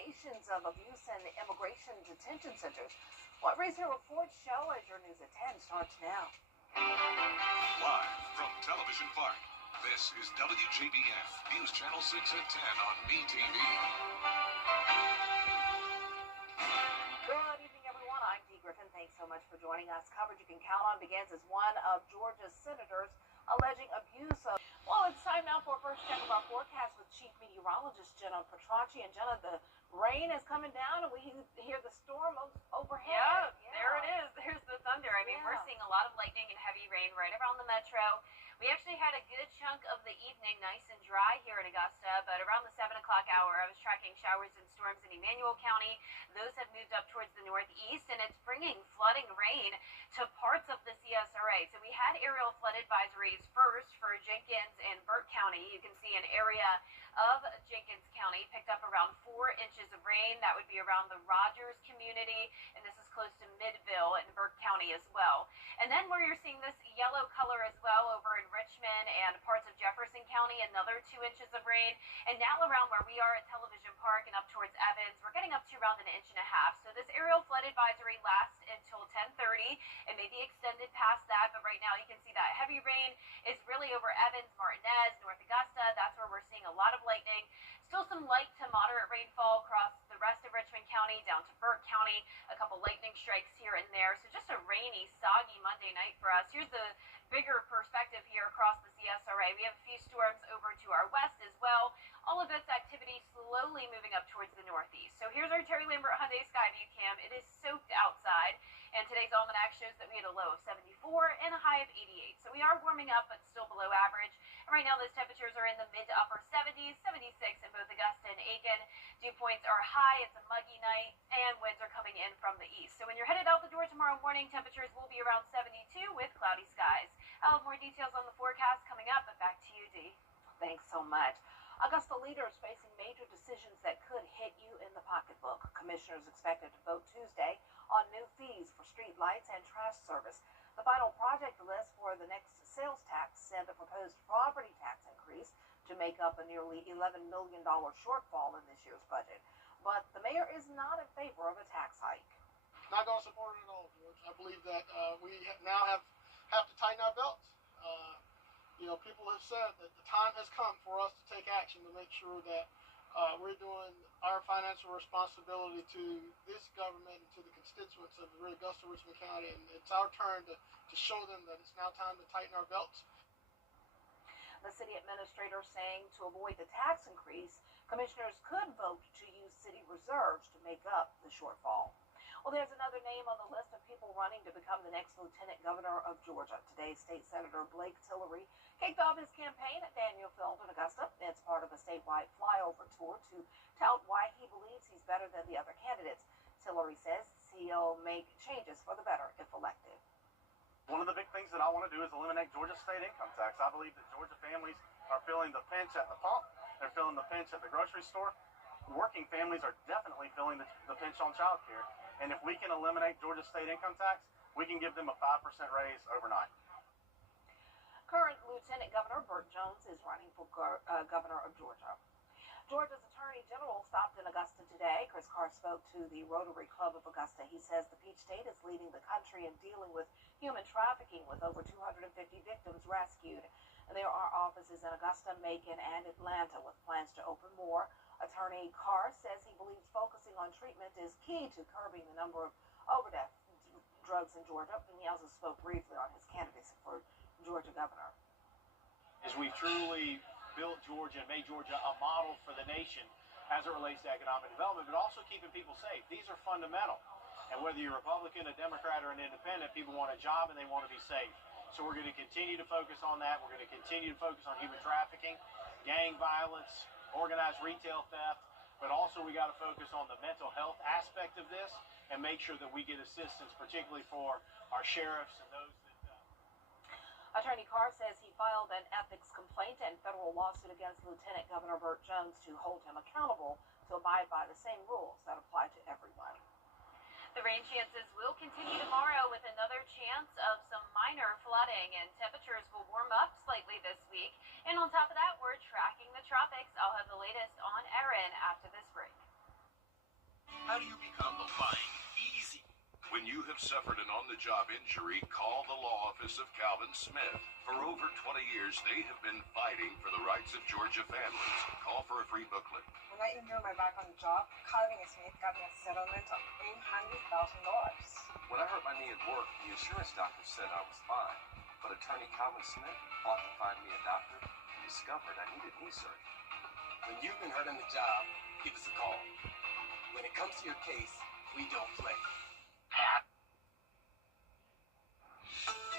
allegations of abuse in immigration detention centers. What Racer Reports show as your news at 10 starts now. Live from Television Park, this is WJBF News Channel 6 at 10 on BTV. Good evening, everyone. I'm Dee Griffin. Thanks so much for joining us. Coverage you can count on begins as one of Georgia's senators alleging abuse of... Well, it's time now for a first check of our forecast with Chief Meteorologist Jenna Petracci. And Jenna, the rain is coming down and we hear the storm overhead. Yeah, there it is. There's the thunder. I mean, we're seeing a lot of lightning and heavy rain right around the metro. We actually had a good chunk of the evening nice and dry here in Augusta, but around the 7 o'clock hour, I was tracking showers and storms in Emmanuel County. Those have moved up towards the northeast, and it's bringing flooding rain to parts of the CSRA. So we had aerial flood advisories first for Jenkins and Burke County. You can see an area of Jenkins County picked up around 4 inches of rain. That would be around the Rogers community, and this is close to Midville in Burke County as well. And then where you're seeing this yellow color as well over in Richmond and parts of Jefferson County, another 2 inches of rain. And now around where we are at Television Park and up towards Evans, we're getting up to around 1.5 inches. So this aerial flood advisory lasts until 10:30 and maybe extended past that. But right now you can see that heavy rain is really over Evans, Martinez, North Augusta. That's where we're seeing a lot of lightning. Still some light to moderate rainfall across the rest of Richmond County down to Burke County. A couple lightning strikes here and there. So just a rainy, soggy Monday night for us. Here's the bigger perspective here across the CSRA. We have a few storms over to our west as well. All of this activity slowly moving up towards the northeast. So here's our Terry Lambert Hyundai Skyview cam. It is soaked outside, and today's almanac shows that we had a low of 74 and a high of 88. So we are warming up, but still below average. And right now those temperatures are in the mid to upper 70s, 76 in both Augusta and Aiken. Dew points are high. It's a muggy night, and winds are coming in from the east. So when you're headed out the door tomorrow morning, temperatures will be around 72 with cloudy skies. I'll have more details on the forecast coming up, but back to you, Dee. Thanks so much. Augusta leaders facing major decisions that could hit you in the pocketbook. Commissioners expected to vote Tuesday on new fees for street lights and trash service. The final project list for the next sales tax and a proposed property tax increase to make up a nearly $11 million shortfall in this year's budget. But the mayor is not in favor of a tax hike. Not going to support it at all, George. I believe that we now have to tighten our belts. People have said that the time has come for us to take action to make sure that we're doing our financial responsibility to this government and to the constituents of Augusta, Richmond County, and it's our turn to show them that it's now time to tighten our belts. The city administrator saying to avoid the tax increase, commissioners could vote to use city reserves to make up the shortfall. Well, there's another name on the list of people running to become the next lieutenant governor of Georgia. Today, State Senator Blake Tillery kicked off his campaign at Daniel Field in Augusta. It's part of a statewide flyover tour to tout why he believes he's better than the other candidates. Tillery says he'll make changes for the better if elected. One of the big things that I want to do is eliminate Georgia's state income tax. I believe that Georgia families are feeling the pinch at the pump. They're feeling the pinch at the grocery store. Working families are definitely feeling the pinch on child care. And if we can eliminate Georgia's state income tax, we can give them a 5% raise overnight. Current Lieutenant Governor Burt Jones is running for governor of Georgia. Georgia's Attorney General stopped in Augusta today. Chris Carr spoke to the Rotary Club of Augusta. He says the Peach State is leading the country in dealing with human trafficking, with over 250 victims rescued. And there are offices in Augusta, Macon, and Atlanta with plans to open more. Attorney Carr says he believes focusing on treatment is key to curbing the number of overdose drugs in Georgia. And he also spoke briefly on his candidacy for Georgia governor. As we've truly built Georgia and made Georgia a model for the nation as it relates to economic development, but also keeping people safe. These are fundamental. And whether you're a Republican, a Democrat, or an independent, people want a job and they want to be safe. So we're going to continue to focus on that. We're going to continue to focus on human trafficking, gang violence, organized retail theft, but also we got to focus on the mental health aspect of this and make sure that we get assistance, particularly for our sheriffs and those that... Attorney Carr says he filed an ethics complaint and federal lawsuit against Lieutenant Governor Burt Jones to hold him accountable to abide by the same rules that apply to everyone. The rain chances will continue tomorrow with another chance of some minor flooding, and temperatures will warm up slightly this week. And on top of that, we're tracking the tropics. I'll have the latest on Erin after this break. How do you become the fight easy? When you have suffered an on-the-job injury, call the law office of Calvin Smith. For over 20 years, they have been fighting for the rights of Georgia families. Call for a free booklet. When I injured my back on the job, Calvin Smith got me a settlement of $800,000. When I hurt my knee at work, the insurance doctor said I was fine. But attorney Calvin Smith fought to find me a doctor and discovered I needed knee surgery. When you've been hurt on the job, give us a call. When it comes to your case, we don't play.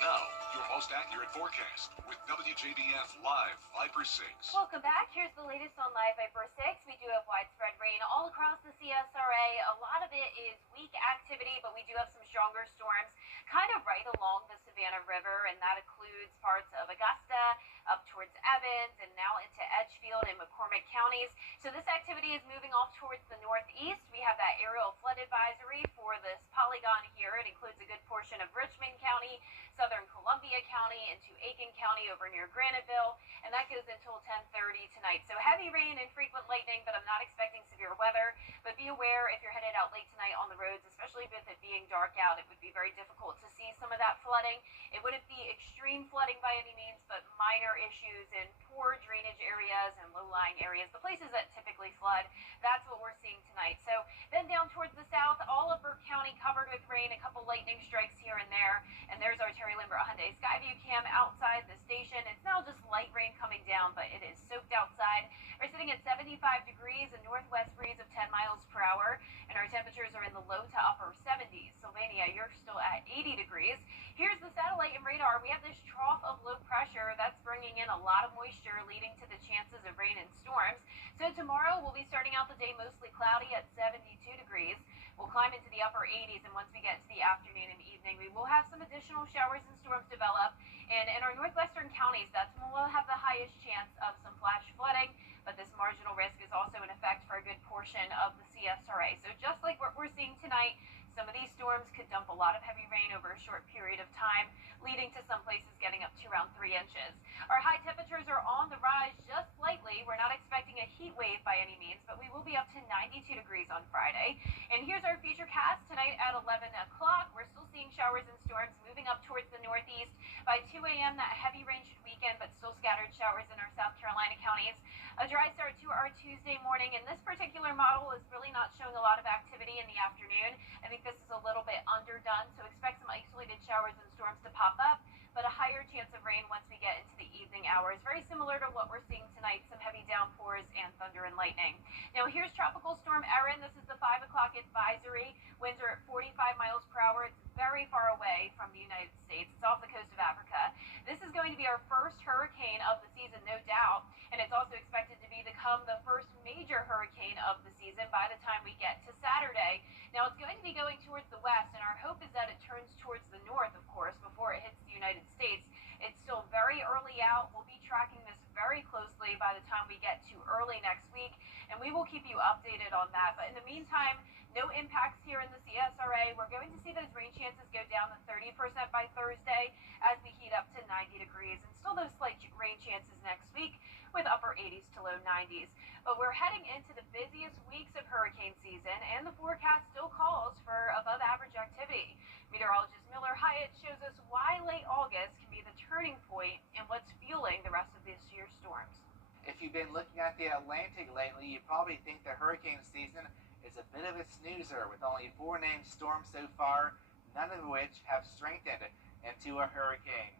Now, your most accurate forecast with WJBF Live Viper 6. Welcome back. Here's the latest on Live Viper 6. We do have widespread rain all across the CSRA. A lot of it is weak activity, but we do have some stronger storms kind of right along the Savannah River, and that includes parts of Augusta, up towards Evans, and now into Edgefield and McCormick counties. So this activity is moving off towards the northeast. We have that aerial flood advisory for this polygon here. It includes a good portion of Richmond County, southern Columbia County, into Aiken County over near Graniteville, and that goes until 10:30 tonight. So heavy rain and frequent lightning, but I'm not expecting severe weather. But be aware if you're headed out late tonight on the roads, especially with it being dark out, it would be very difficult to see some of that flooding. It wouldn't be extreme flooding by any means, but minor issues in poor drainage areas and low-lying areas, the places that typically flood. That's what we're seeing tonight. So then down towards the south, all of Burke County covered with rain, a couple lightning strikes here and there. And there's our Terry Lambert Hyundai Skyview cam outside the station. It's now just light rain coming down, but it is soaked outside. We're sitting at 75 degrees, a northwest breeze of 10 miles per hour, and our temperatures are in the low to upper 70s. Sylvania, you're still at 80 degrees. Here's the satellite and radar. We have this trough of low pressure that's bringing in a lot of moisture, leading to the chances of rain and storms. So tomorrow we'll be starting out the day mostly cloudy at 72 degrees. We'll climb into the upper 80s, and once we get to the afternoon and evening, we will have some additional showers and storms develop. And in our northwestern counties, that's when we'll have the highest chance of some flash flooding. But this marginal risk is also in effect for a good portion of the CSRA. So just like what we're seeing tonight, some of these storms could dump a lot of heavy rain over a short period of time, leading to some places getting up to around 3 inches. Our high temperatures are on the rise just slightly. We're not expecting a heat wave by any means, but we will be up to 92 degrees on Friday. And here's our future cast tonight at 11 o'clock. We're still seeing showers and storms moving up towards the northeast. By 2 a.m., that heavy rain should weaken, but still scattered showers in our South Carolina counties. A dry start to our Tuesday morning, and this particular model is really not showing a lot of activity in the afternoon. I think this is a little bit underdone, so expect some isolated showers and storms to pop up, but a higher chance of rain once we get into the evening hours. Very similar to what we're seeing tonight, some heavy downpours and thunder and lightning. Now here's Tropical Storm Erin. This is the 5 o'clock advisory. Winds are at 45 miles per hour. It's very far away from the United States. It's off the coast of Africa. This is going to be our first hurricane of the season, no doubt, and it's also expected to become the first major hurricane of the season by the time we get to Saturday. Now it's going to be going towards the west, and our hope is that it turns towards the north, of course, before it hits the United States. It's still very early out. We'll be tracking this very closely by the time we get to early next week, and we will keep you updated on that. But in the meantime, no impacts here in the CSRA. We're going to see those rain chances go down to 30% by Thursday as we heat up to 90 degrees, and still those slight rain chances next week with upper 80s to low 90s. But we're heading into the busiest weeks of hurricane season, and the forecast still calls for above average activity. Meteorologist Miller Hyatt shows us why late August can be the turning point in what's fueling the rest of this year's storms. If you've been looking at the Atlantic lately, you probably think the hurricane season is a bit of a snoozer, with only 4 named storms so far, none of which have strengthened into a hurricane.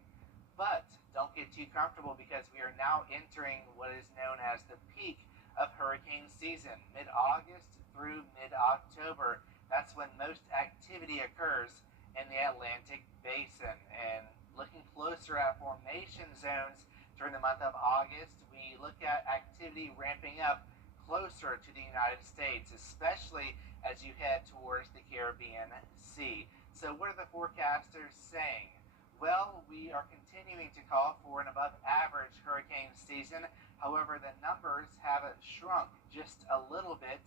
But don't get too comfortable, because we are now entering what is known as the peak of hurricane season, mid-August through mid-October. That's when most activity occurs in the Atlantic basin. And looking closer at formation zones during the month of August, we look at activity ramping up closer to the United States, especially as you head towards the Caribbean Sea. So what are the forecasters saying? Well, we are continuing to call for an above average hurricane season. However, the numbers have shrunk just a little bit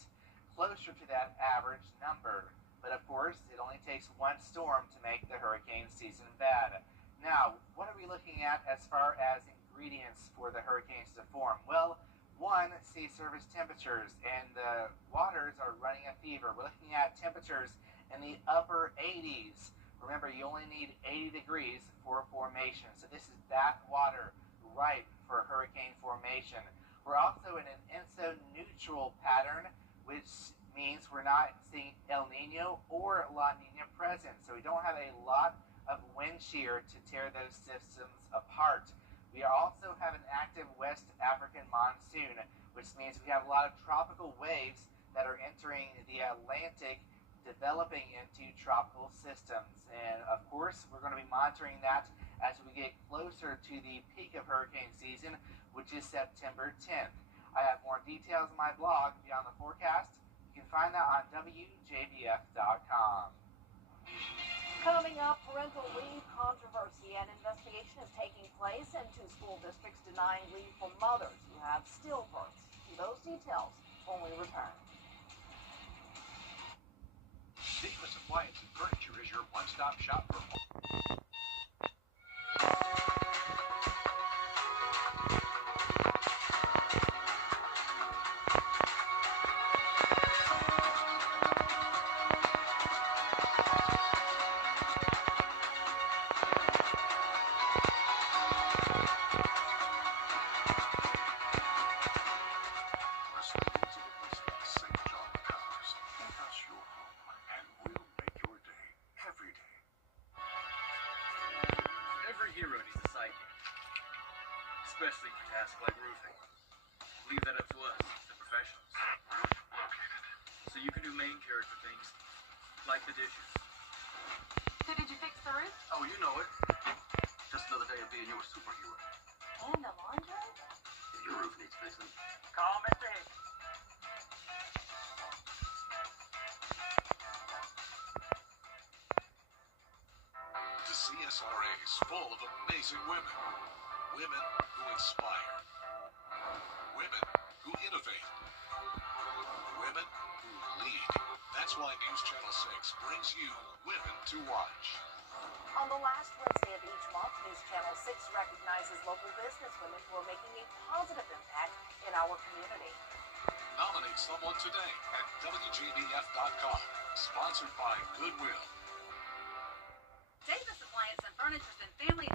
closer to that average number. But of course, it only takes one storm to make the hurricane season bad. Now, what are we looking at as far as ingredients for the hurricanes to form? Well, One, sea surface temperatures, and the waters are running a fever. We're looking at temperatures in the upper 80s. Remember, you only need 80 degrees for formation, so this is that water ripe for hurricane formation. We're also in an INSO-neutral pattern, which means we're not seeing El Nino or La Nina present, so we don't have a lot of wind shear to tear those systems apart. We also have an active West African monsoon, which means we have a lot of tropical waves that are entering the Atlantic, developing into tropical systems. And of course, we're going to be monitoring that as we get closer to the peak of hurricane season, which is September 10th. I have more details in my blog, Beyond the Forecast. You can find that on WJBF.com. Coming up, parental leave controversy. An investigation is taking place in 2 school districts denying leave for mothers who have stillbirths. Those details when we return. Seamless Appliance and Furniture is your one-stop shop for hero needs a sidekick, especially for tasks like roofing. Leave that up to us, the professionals. So you can do main character things, like the dishes. So did you fix the roof? Oh, you know it. Just another day of being your superhero. And the laundry? Your roof needs fixing. Call Mr. Higgins. CSRA is full of amazing women. Women who inspire. Women who innovate. Women who lead. That's why News Channel 6 brings you Women to Watch. On the last Wednesday of each month, News Channel 6 recognizes local businesswomen who are making a positive impact in our community. Nominate someone today at WJBF.com. Sponsored by Goodwill. Davis Appliance and Furniture and Family.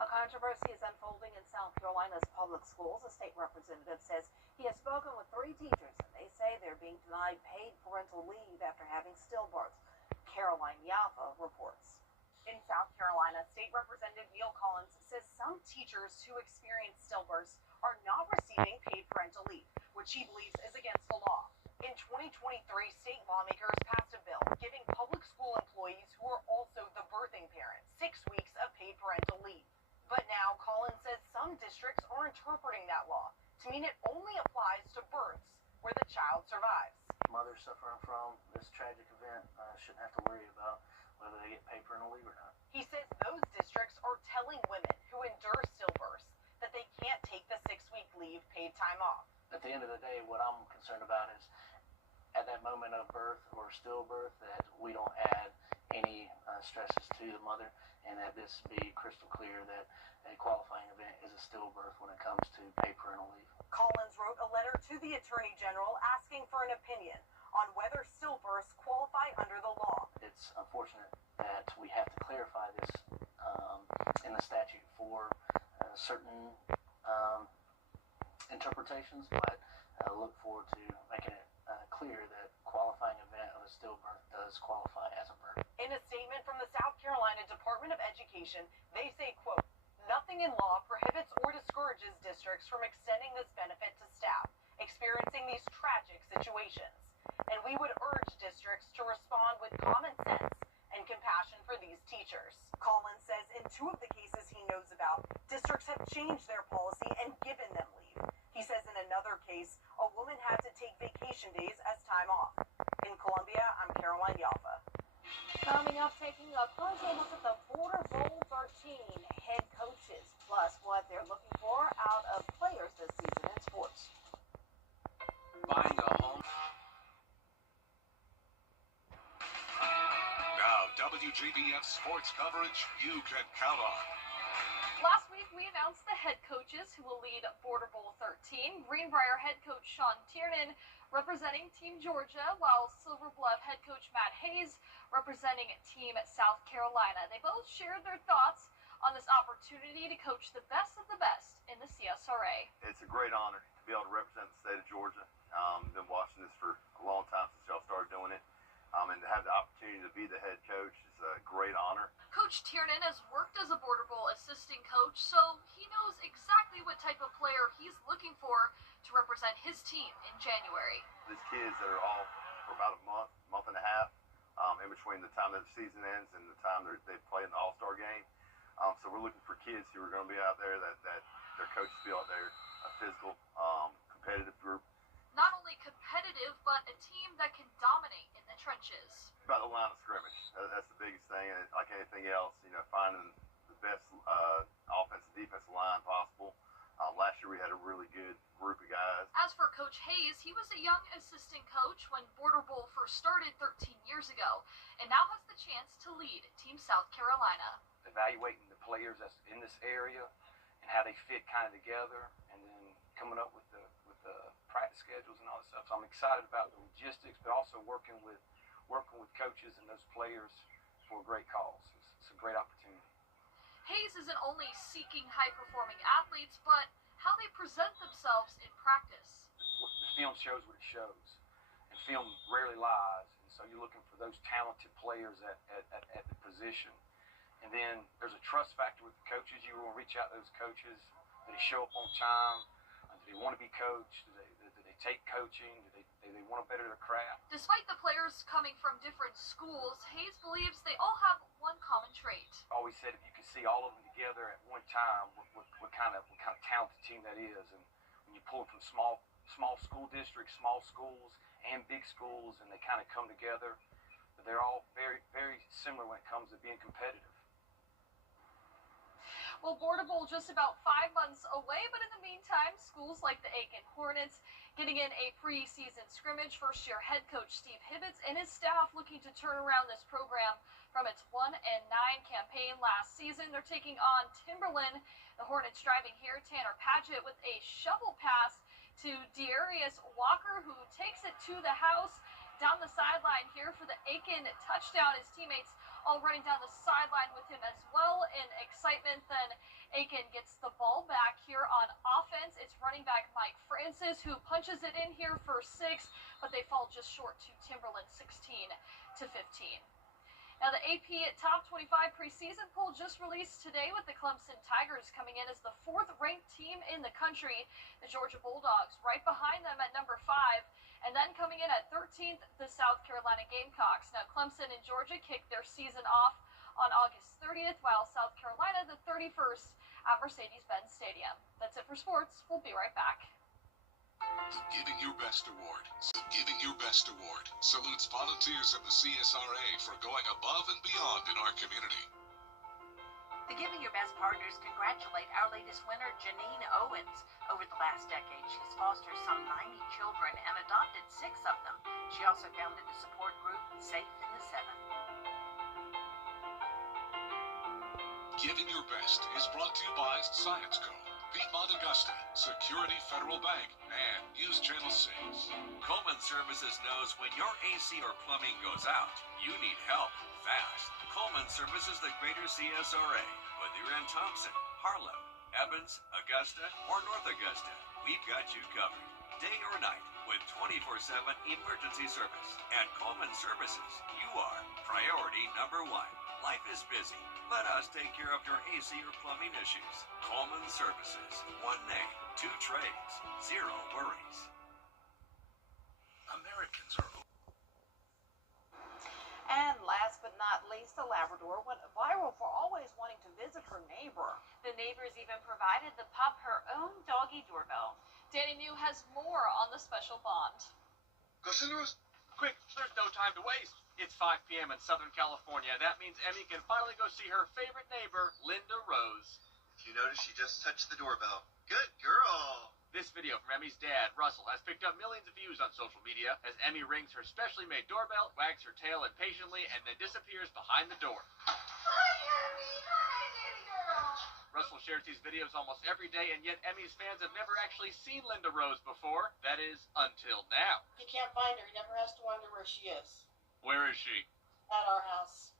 A controversy is unfolding in South Carolina's public schools. A state representative says he has spoken with 3 teachers, and they say they're being denied paid parental leave after having stillbirths. Caroline Yaffa reports. In South Carolina, State Representative Neil Collins says some teachers who experience stillbirths are not receiving paid parental leave, which he believes is against the law. In 2023, state lawmakers passed a bill giving public school employees who are also the birthing parents 6 weeks of paid parental leave. But now Collins says some districts are interpreting that law to mean it only applies to births where the child survives. Mothers suffering from this tragic event shouldn't have to worry about whether they get paid parental leave or not. He says those districts are telling women who endure stillbirths that they can't take the 6-week leave paid time off. At the end of the day, what I'm concerned about is at that moment of birth or stillbirth that we don't add any stresses to the mother, and that this be crystal clear that a qualifying event is a stillbirth when it comes to paid parental leave. Collins wrote a letter to the Attorney General asking for an opinion on whether stillbirths qualify under the law. It's unfortunate that we have to clarify this in the statute for certain interpretations, but look forward to making it clear that qualifying event of a stillbirth does qualify as a birth. In a statement from the South Carolina Department of Education, they say, quote, "Nothing in law prohibits or discourages districts from extending this benefit to staff experiencing these tragic situations. And we would urge districts to respond with common sense and compassion for these teachers." Collins says in 2 of the cases he knows about, districts have changed their policy and given them leave. He says in another case, a woman had to take vacation days as time off. In Columbia, I'm Caroline Yaffa. Coming up, taking a closer look at the Border Bowl 13 head coaches, plus what they're looking for out of players this season in sports. Buying a home. Now, WJBF sports coverage you can count on. Last week, we announced the head coaches who will lead Border Bowl 13. Greenbrier head coach Sean Tiernan representing Team Georgia, while Silver Bluff head coach Matt Hayes representing Team South Carolina. They both shared their thoughts on this opportunity to coach the best of the best in the CSRA. It's a great honor to be able to represent the state of Georgia. Been watching this for a long time since y'all started doing it. And to have the opportunity to be the head coach is a great honor. Coach Tiernan has worked as a Border Bowl assistant coach, so he knows exactly what type of player he's looking for to represent his team in January. These kids that are all for about a month and a half, in between the time that the season ends and the time they play in the All-Star game. So we're looking for kids who are going to be out there that their coaches feel like they're a physical, competitive group. Not only competitive, but a team that can dominate in the trenches. About the line of scrimmage. That's the biggest thing. And like anything else, finding the best offensive, defensive line possible. Last year we had a really good group of guys. As for Coach Hayes, he was a young assistant coach when Border Bowl first started 13 years ago, and now has the chance to lead Team South Carolina. Evaluating the players that's in this area and how they fit kind of together, and then coming up with the practice schedules and all that stuff. So I'm excited about the logistics, but also working with coaches and those players for a great cause. It's a great opportunity. Hayes isn't only seeking high-performing athletes, but how they present themselves in practice. The film shows what it shows, and film rarely lies, and so you're looking for those talented players at the position. And then there's a trust factor with the coaches. You want to reach out to those coaches. Do they show up on time? Do they want to be coached? Do they take coaching? Do they want to better their craft? Despite the players coming from different schools, Hayes believes they all have one common trait. I always said if you could see all of them together at one time, what kind of talented team that is. And when you pull from small school districts, small schools, and big schools, and they kind of come together, but they're all very, very similar when it comes to being competitive. Well, Border Bowl just about 5 months away, but in the meantime, schools like the Aiken Hornets getting in a preseason scrimmage. First-year head coach Steve Hibbets and his staff looking to turn around this program from its 1-9 campaign last season. They're taking on Timberland. The Hornets driving here. Tanner Padgett with a shovel pass to Darius Walker, who takes it to the house down the sideline here for the Aiken touchdown. His teammates all running down the sideline with him as well in excitement. Then Aiken gets the ball back here on offense. It's running back Mike Francis who punches it in here for 6, but they fall just short to Timberland 16-15. Now the AP Top 25 preseason poll just released today with the Clemson Tigers coming in as the 4th ranked team in the country. The Georgia Bulldogs right behind them at number 5. And then coming in at 13th, the South Carolina Gamecocks. Now, Clemson and Georgia kicked their season off on August 30th, while South Carolina the 31st at Mercedes-Benz Stadium. That's it for sports. We'll be right back. The Giving Your Best Award. The Giving Your Best Award salutes volunteers in the CSRA for going above and beyond in our community. The Giving Your Best partners congratulate our latest winner, Janine Owens. Over the last decade, she's fostered some 90 children and adopted 6 of them. She also founded the support group Safe in the 7. Giving Your Best is brought to you by Science Co., Piedmont Augusta, Security Federal Bank, and News Channel 6. Coleman Services knows when your AC or plumbing goes out, you need help fast. Coleman Services the Greater CSRA. Whether you're in Thompson, Harlow, Evans, Augusta, or North Augusta, we've got you covered. Day or night with 24/7 emergency service. At Coleman Services, you are priority number 1. Life is busy. Let us take care of your AC or plumbing issues. Coleman Services. 1 name, 2 trades, 0 worries. Americans are... And last but not least, a Labrador went viral for always wanting to visit her neighbor. The neighbors even provided the pup her own doggy doorbell. Danny New has more on the special bond. Go Cinemas! Quick, there's no time to waste. It's 5 p.m. in Southern California. That means Emmy can finally go see her favorite neighbor, Linda Rose. If you notice, she just touched the doorbell. Good girl! This video from Emmy's dad, Russell, has picked up millions of views on social media as Emmy rings her specially made doorbell, wags her tail impatiently, and then disappears behind the door. Hi, Emmy. Hi, baby girl. Russell shares these videos almost every day, and yet Emmy's fans have never actually seen Linda Rose before. That is, until now. He can't find her. He never has to wonder where she is. Where is she? At our house.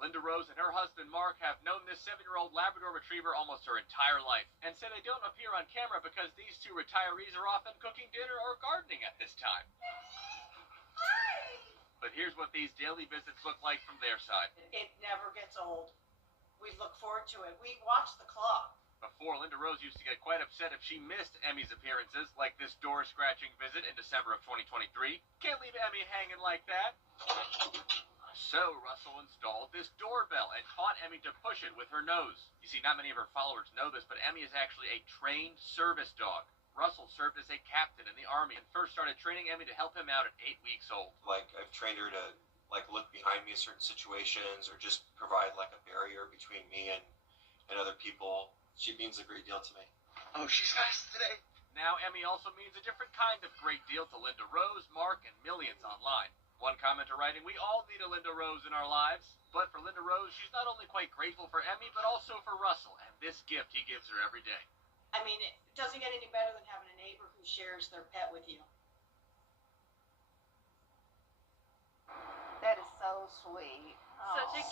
Linda Rose and her husband Mark have known this 7-year-old Labrador Retriever almost her entire life, and say they don't appear on camera because these two retirees are often cooking dinner or gardening at this time. But here's what these daily visits look like from their side. It never gets old. We look forward to it. We watch the clock. Before, Linda Rose used to get quite upset if she missed Emmy's appearances, like this door-scratching visit in December of 2023. Can't leave Emmy hanging like that. So Russell installed this doorbell and taught Emmy to push it with her nose. You see, not many of her followers know this, but Emmy is actually a trained service dog. Russell served as a captain in the Army and first started training Emmy to help him out at 8 weeks old. Like, I've trained her to, like, look behind me in certain situations or just provide, like, a barrier between me and other people. She means a great deal to me. Oh, she's fast today. Now Emmy also means a different kind of great deal to Linda Rose, Mark, and millions online. One commenter writing, "We all need a Linda Rose in our lives." But for Linda Rose, she's not only quite grateful for Emmy, but also for Russell and this gift he gives her every day. I mean, it doesn't get any better than having a neighbor who shares their pet with you. That is so sweet.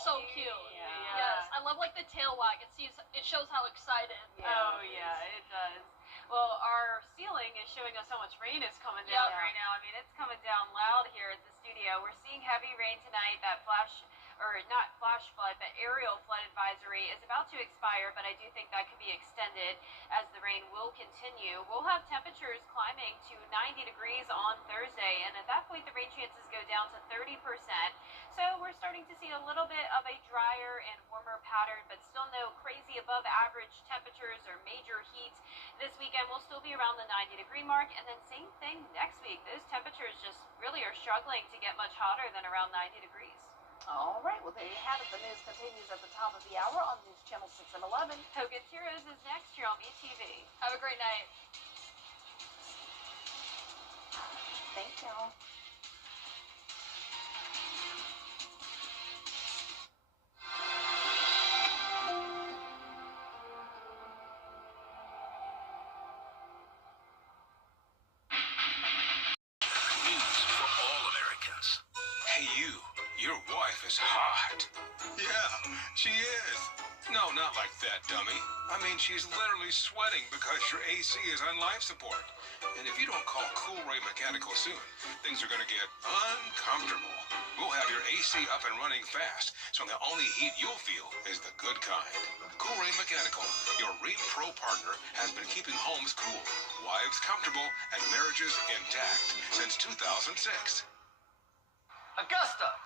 So cute. Yeah. Yes, I love like the tail wag. It shows how excited. Oh yeah, it does. Well, our ceiling is showing us how much rain is coming down right now. I mean, it's coming down loud here at the studio. We're seeing heavy rain tonight. That not flash flood, but aerial flood advisory is about to expire, but I do think that could be extended as the rain will continue. We'll have temperatures climbing to 90 degrees on Thursday, and at that point, the rain chances go down to 30%. So we're starting to see a little bit of a drier and warmer pattern, but still no crazy above average temperatures or major heat. This weekend will still be around the 90-degree mark, and then same thing next week. Those temperatures just really are struggling to get much hotter than around 90 degrees. All right, well, there you have it. The news continues at the top of the hour on News Channel 6 and 11. Hogan's Heroes is next here on BTV. Have a great night. Thank y'all. Your wife is hot. Yeah, she is. No, not like that, dummy. I mean, she's literally sweating because your AC is on life support. And if you don't call Cool Ray Mechanical soon, things are going to get uncomfortable. We'll have your AC up and running fast, so the only heat you'll feel is the good kind. Cool Ray Mechanical, your real pro partner, has been keeping homes cool, wives comfortable, and marriages intact since 2006. Augusta!